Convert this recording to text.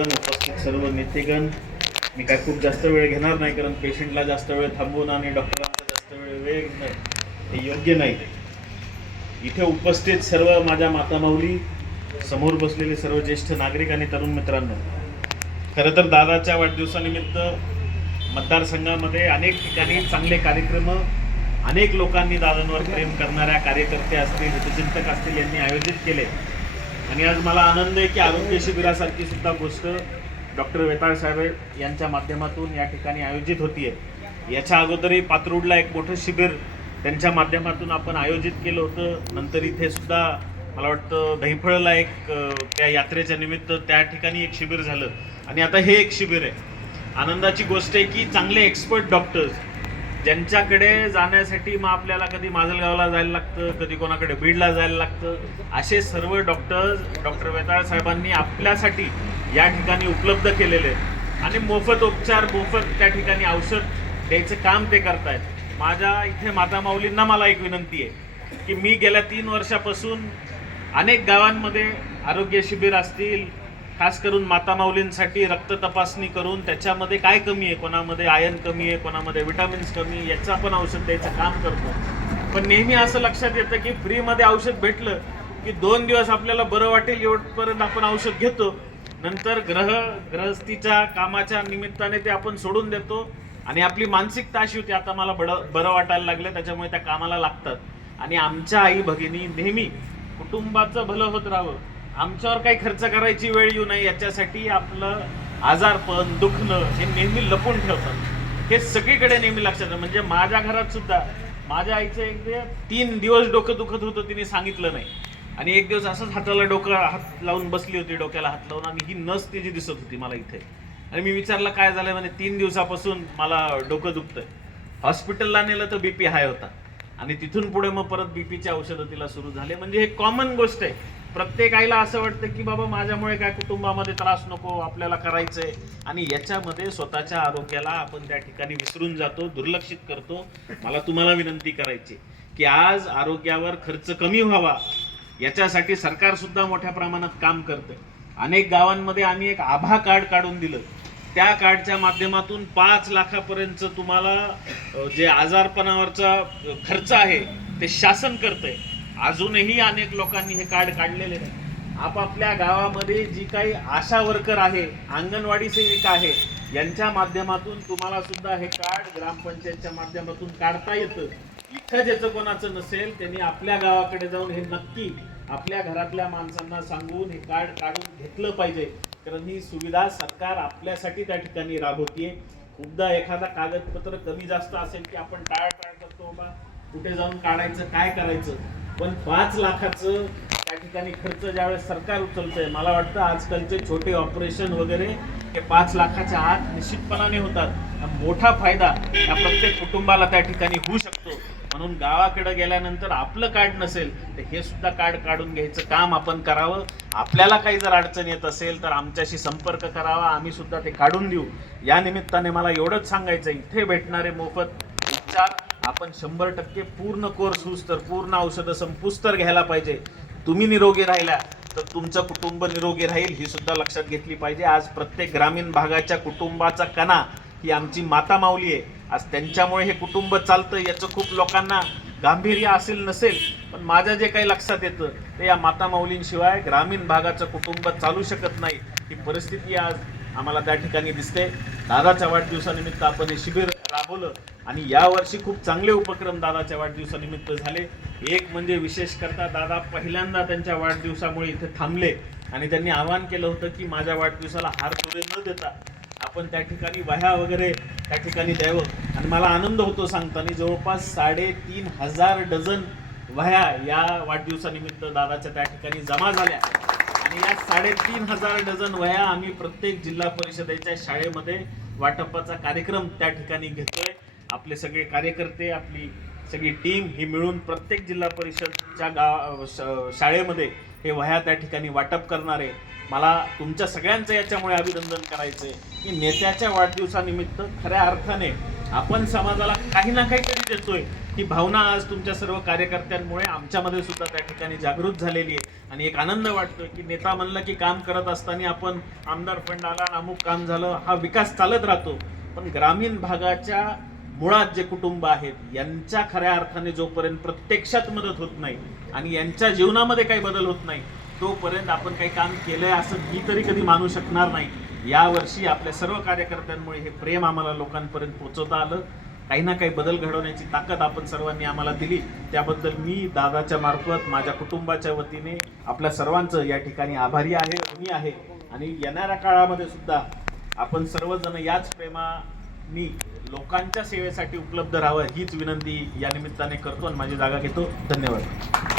उपस्थित सर्व नेतेगण, मी काय खूप जास्त वेळ घेणार नाही, कारण पेशंटला जास्त वेळ थांबवून आणि डॉक्टरांचा जास्त वेळ घेणं हे योग्य नाही. इथे उपस्थित सर्व माझ्या मातामाऊली, समोर बसलेले सर्व ज्येष्ठ नागरिक आणि तरुण मित्रांनो, खरं तर दादाच्या वाढदिवसानिमित्त मतदारसंघामध्ये अनेक ठिकाणी चांगले कार्यक्रम अनेक लोकांनी दादांवर प्रेम करणाऱ्या कार्यकर्ते असतील, हितचिंतक असतील यांनी आयोजित केले. आणि आज मला आनंद आहे की आरोग्य शिबिरासारखी सुद्धा गोष्ट डॉक्टर वेताळ साहेब यांच्या माध्यमातून या ठिकाणी आयोजित होतीये. याच्या अगोदरही पात्रूडला एक मोठं शिबिर त्यांच्या माध्यमातून आपण आयोजित केलं होतं. नंतर इथे सुद्धा मला वाटतं दहीफळला एक त्या यात्रेच्या निमित्त त्या ठिकाणी एक शिबिर झालं आणि आता हे एक शिबिर आहे. आनंदाची गोष्ट आहे की चांगले एक्सपर्ट डॉक्टर्स ज्यांच्याकडे जाण्यासाठी मग आपल्याला कधी माजलगावला जायला लागतं, कधी कोणाकडे बीडला जायला लागतं, असे सर्व डॉक्टर्स डॉक्टर वेताळ साहेबांनी आपल्यासाठी या ठिकाणी उपलब्ध केलेले आहेत आणि मोफत उपचार, मोफत त्या ठिकाणी औषध द्यायचं काम ते करतायत. माझ्या इथे मातामाऊलींना मला एक विनंती आहे की मी गेल्या 3 वर्षापासून अनेक गावांमध्ये आरोग्य शिबिर असतील, खास करून मातामाऊलींसाठी रक्त तपासणी करून त्याच्यामध्ये काय कमी आहे, कोणामध्ये आयर्न कमी आहे, कोणामध्ये विटामिन्स कमी आहे, याचं आपण औषध द्यायचं काम करतो. पण नेहमी असं लक्षात येतं की फ्रीमध्ये औषध भेटलं की 2 दिवस आपल्याला बरं वाटेल एवढपर्यंत आपण औषध घेतो, नंतर गृहस्थीच्या कामाच्या निमित्ताने ते आपण सोडून देतो आणि आपली मानसिकता अशी होती आता मला बरं वाटायला लागलं, त्याच्यामुळे त्या कामाला लागतात. आणि आमच्या आई भगिनी नेहमी कुटुंबाचं भलं होत राहावं, आमच्यावर काही खर्च करायची वेळ येऊ नये याच्यासाठी आपलं आजारपण, दुखणं हे नेहमी लपून ठेवतात. हे सगळीकडे नेहमी लक्षात आहे. म्हणजे माझ्या घरात सुद्धा माझ्या आईचं एक 3 दिवस डोकं दुखत होतं, तिने सांगितलं नाही. आणि एक दिवस असंच हात लावून बसली होती, डोक्याला हात लावून, आणि ही नस तिची दिसत होती मला इथे. आणि मी विचारलं काय झालंय, म्हणजे 3 दिवसापासून मला डोकं दुखतंय. हॉस्पिटलला नेलं तर बीपी हाय होता आणि तिथून पुढे मग परत बीपीचे औषधं तिला सुरू झाले. म्हणजे हे कॉमन गोष्ट आहे. प्रत्येक आईला असं वाटतं की बाबा माझ्यामुळे काय कुटुंबामध्ये त्रास नको, आपल्याला करायचंय, आणि याच्यामध्ये स्वतःच्या आरोग्याला आपण त्या ठिकाणी विसरून जातो, दुर्लक्षित करतो. मला तुम्हाला विनंती करायची की आज आरोग्यावर खर्च कमी व्हावा याच्यासाठी सरकार सुद्धा मोठ्या प्रमाणात काम करतं. अनेक गावांमध्ये आम्ही एक आभा कार्ड काढून दिलं. त्या कार्डच्या माध्यमातून 5 लाखापर्यंत तुम्हाला जे आजारपणावरचा खर्च आहे ते शासन करतंय. अजूनही अनेक लोकांनी हे कार्ड काढलेले नाही. आपापल्या गावामध्ये जी काही आशा वर्कर आहे, अंगणवाडी सेविका आहे, यांच्या माध्यमातून तुम्हाला सुद्धा हे कार्ड ग्रामपंचायतच्या माध्यमातून काढता येतं. इथं ज्याचं कोणाचं नसेल त्यांनी आपल्या गावाकडे जाऊन हे नक्की आपल्या घरातल्या माणसांना सांगून हे कार्ड काढून घेतलं पाहिजे, कारण ही सुविधा सरकार आपल्यासाठी त्या ठिकाणी राबवतीये. खूपदा एखादा कागदपत्र कमी जास्त असेल की आपण टाळाटाळ करतो, बा कुठे जाऊन काढायचं, काय करायचं. पण 5 लाखाचं त्या ठिकाणी खर्च ज्यावेळेस सरकार उचलतंय, मला वाटतं आजकालचे छोटे ऑपरेशन वगैरे हे 5 लाखाच्या आत निश्चितपणाने होतात. मोठा फायदा या प्रत्येक कुटुंबाला त्या ठिकाणी होऊ शकतो. म्हणून गावाकडे गेल्यानंतर आपलं कार्ड नसेल तर हे सुद्धा कार्ड काढून घ्यायचं काम आपण करावं. आपल्याला काही जर अडचण येत असेल तर आमच्याशी संपर्क करावा, आम्ही सुद्धा ते काढून देऊ. या निमित्ताने मला एवढंच सांगायचं, इथे भेटणारे मोफत उपचार आपण 100% पूर्ण कोर्स होऊस तर, पूर्ण औषधं संपूस तर घ्यायला पाहिजे. तुम्ही निरोगी राहिला तर तुमचं कुटुंब निरोगी राहील, ही सुद्धा लक्षात घेतली पाहिजे. आज प्रत्येक ग्रामीण भागाच्या कुटुंबाचा कणा ही आमची मातामाऊली आहे. आज त्यांच्यामुळे हे कुटुंब चालतं, याचं खूप लोकांना गांभीर्य असेल नसेल, पण माझ्या जे काही लक्षात येतं ते या मातामाऊलींशिवाय ग्रामीण भागाचं कुटुंब चालू शकत नाही. ही परिस्थिती आज आम्हाला त्या ठिकाणी दिसते. दादाच्या वाढदिवसानिमित्त आपण हे शिबिर राबवलं आणि यावर्षी खूप चांगले उपक्रम दादाच्या वाढदिवसानिमित्त झाले. एक म्हणजे विशेष करता दादा पहिल्यांदा त्यांच्या वाढदिवसामुळे इथे थांबले आणि त्यांनी आवाहन केलं होतं की माझ्या वाढदिवसाला हार तुरे न देता आपण त्या ठिकाणी वह्या वगैरे त्या ठिकाणी द्यावं. आणि मला आनंद होतो सांगताना जवळपास 3,500 डझन वह्या या वाढदिवसानिमित्त दादाच्या त्या ठिकाणी जमा झाल्या. आणि या 3,500 डझन वह्या आम्ही प्रत्येक जिल्हा परिषदेच्या शाळेमध्ये वाटपाचा कार्यक्रम त्या ठिकाणी घेतोय. आपले सगळे कार्यकर्ते, आपली सगळी टीम ही मिळून प्रत्येक जिल्हा परिषदच्या शाळेमध्ये हे वह्या त्या ठिकाणी वाटप करणार आहे. मला तुमच्या सगळ्यांचं याच्यामुळे अभिनंदन करायचंय की नेत्याच्या वाढदिवसानिमित्त खऱ्या अर्थाने आपण समाजाला काही ना काहीतरी देतोय. ही भावना आज तुमच्या सर्व कार्यकर्त्यांमुळे आमच्यामध्ये सुद्धा त्या ठिकाणी जागृत झालेली आहे. आणि एक आनंद वाटतो की नेता म्हणलं की काम करत असताना आपण आमदार फंड आला आणि अमुक काम झालं, हा विकास चालत राहतो. पण ग्रामीण भागाच्या मुळात जे कुटुंब आहेत यांच्या खऱ्या अर्थाने जोपर्यंत प्रत्यक्षात मदत होत नाही आणि यांच्या जीवनामध्ये काही बदल होत नाही तोपर्यंत आपण काही काम केलंय असं मी तरी कधी मानू शकणार नाही. यावर्षी आपल्या सर्व कार्यकर्त्यांमुळे हे प्रेम आम्हाला लोकांपर्यंत पोहोचवता आलं. काही ना काही बदल घडवण्याची ताकद आपण सर्वांनी आम्हाला दिली. त्याबद्दल मी दादाच्या मार्फत माझ्या कुटुंबाच्या वतीने आपल्या सर्वांचं या ठिकाणी आभारी आहे, ऋणी आहे. आणि येणाऱ्या काळामध्ये सुद्धा आपण सर्वजण याच प्रेमाने लोकांच्या सेवेसाठी उपलब्ध राहावं हीच विनंती या निमित्ताने करतो आणि माझी जागा घेतो. धन्यवाद.